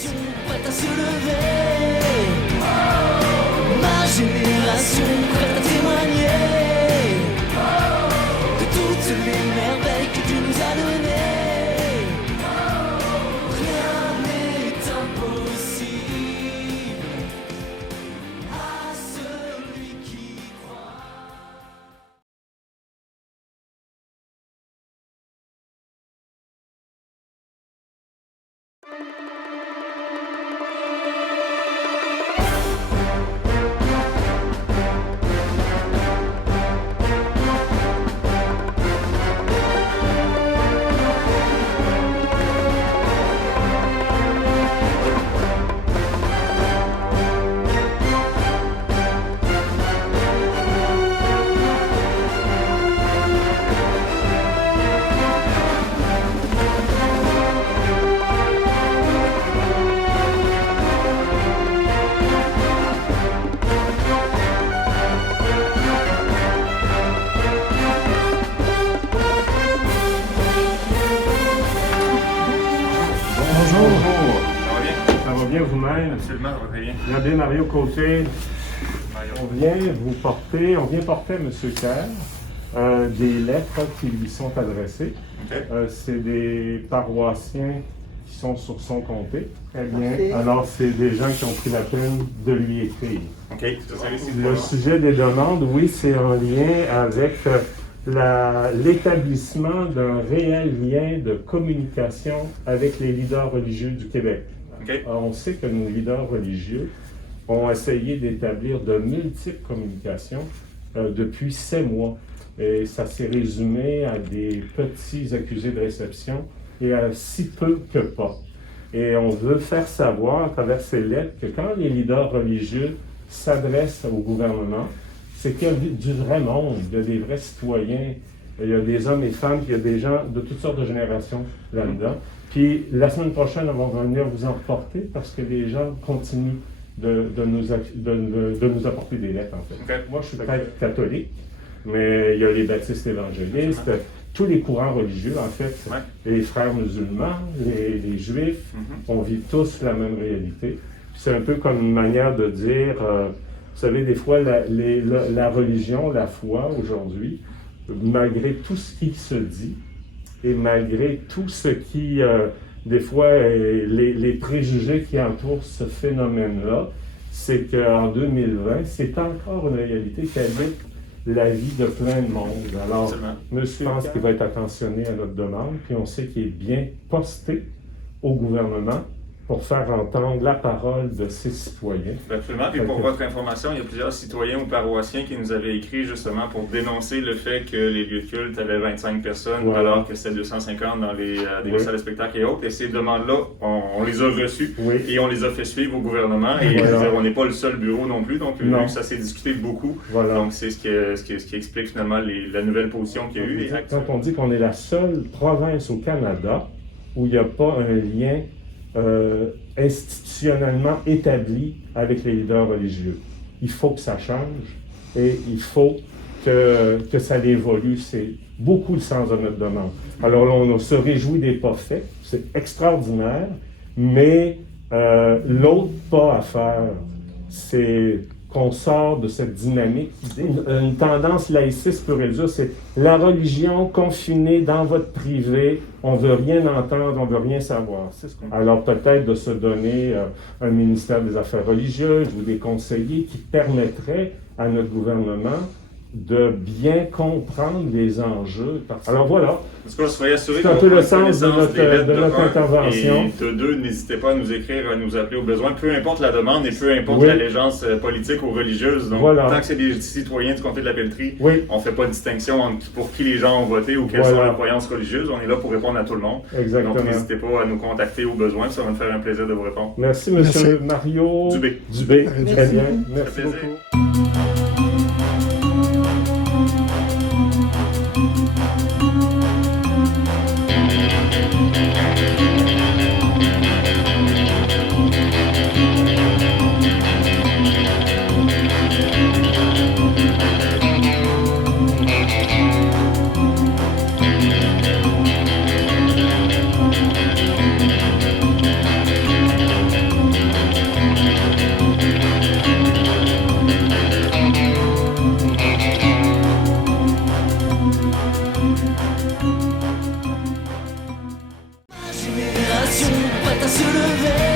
génération prête à se lever. Ma génération prête à témoigner de toutes les merveilles que Dieu nous a données. Rien n'est impossible à celui qui croit. Bien vous-même. Absolument, ça va très bien. Bien, Mario Côté. On vient porter à M. Kerr des lettres qui lui sont adressées. Okay. C'est des paroissiens qui sont sur son comté. Très bien. Parfait. Alors, c'est des gens qui ont pris la peine de lui écrire. OK. Le sujet des demandes, oui, c'est en lien avec l'établissement d'un réel lien de communication avec les leaders religieux du Québec. Okay. On sait que nos leaders religieux ont essayé d'établir de multiples communications depuis 7 mois. Et ça s'est résumé à des petits accusés de réception et à si peu que pas. Et on veut faire savoir à travers ces lettres que quand les leaders religieux s'adressent au gouvernement, c'est qu'il y a du vrai monde, il y a des vrais citoyens, il y a des hommes et femmes, puis il y a des gens de toutes sortes de générations là-dedans. Puis la semaine prochaine, on va venir vous en reporter parce que les gens continuent de nous apporter des lettres, en fait. Okay. Moi, je suis peut-être catholique, mais il y a les baptistes évangélistes, tous les courants religieux, en fait, les frères musulmans, les juifs, on vit tous la même réalité. Puis c'est un peu comme une manière de dire, vous savez, des fois, la religion, la foi, aujourd'hui, malgré tout ce qui se dit, et malgré tout ce qui, des fois, les préjugés qui entourent ce phénomène-là, c'est qu'en 2020, c'est encore une réalité qui habite la vie de plein de monde. Alors, monsieur, je pense qu'il va être attentionné à notre demande, puis on sait qu'il est bien posté au gouvernement pour faire entendre la parole de ses citoyens. Absolument. Puis pour votre information, il y a plusieurs citoyens ou paroissiens qui nous avaient écrit justement pour dénoncer le fait que les lieux de culte avaient 25 personnes alors que c'était 250 dans des salles de spectacle et autres. Et ces demandes-là, on les a reçues et on les a fait suivre au gouvernement. Et on n'est pas le seul bureau non plus. Donc ça s'est discuté beaucoup. Donc c'est ce qui explique finalement la nouvelle position qu'il y a eu. Quand on dit qu'on est la seule province au Canada où il n'y a pas un lien institutionnellement établi avec les leaders religieux. Il faut que ça change et il faut que ça évolue. C'est beaucoup le sens de notre demande. Alors là, on se réjouit des pas faits, c'est extraordinaire, mais l'autre pas à faire, c'est qu'on sort de cette dynamique. Une tendance laïciste pure et dure, c'est la religion confinée dans votre privé, on ne veut rien entendre, on ne veut rien savoir. Alors peut-être de se donner un ministère des Affaires religieuses ou des conseillers qui permettraient à notre gouvernement de bien comprendre les enjeux. Alors voilà. En tout cas, soyez assurés c'est un peu le sens de notre intervention. Et de deux, n'hésitez pas à nous écrire, à nous appeler au besoin, peu importe la demande et peu importe l'allégeance politique ou religieuse. Donc, tant que c'est des citoyens du comté de la Pelletrie, on ne fait pas de distinction entre pour qui les gens ont voté ou quelles sont leurs croyances religieuses. On est là pour répondre à tout le monde. Exactement. Donc, n'hésitez pas à nous contacter au besoin. Ça va nous faire un plaisir de vous répondre. Merci, monsieur Mario Dubé. Très bien. Merci beaucoup. nation prête à se lever.